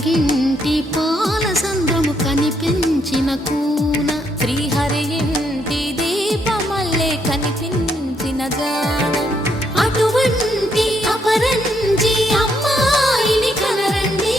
తెలుగింటి పాల సంద్రము కనిపించిన కూన శ్రీహరి ఇంటి దీపమల్లే కనిపించిన జాడ అటువంటి అపరంజి అమ్మాయిని కనరండి.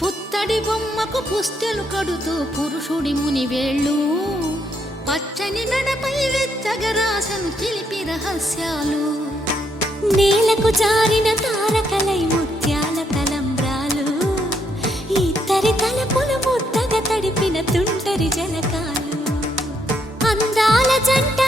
పుత్తడి బొమ్మకు పుస్తెలు కడుతూ పురుషుడి ముని వేళ్ళు పచ్చని నడపై వెచ్చగరాసను చిలిపి రహస్యాలు నేలకు జారిన తారకలై ముత్యాల తలంబ్రాలు ఇద్దరి తలపులు ముద్దగా తడిపిన తుంటరి జలకాలు అందాల జంట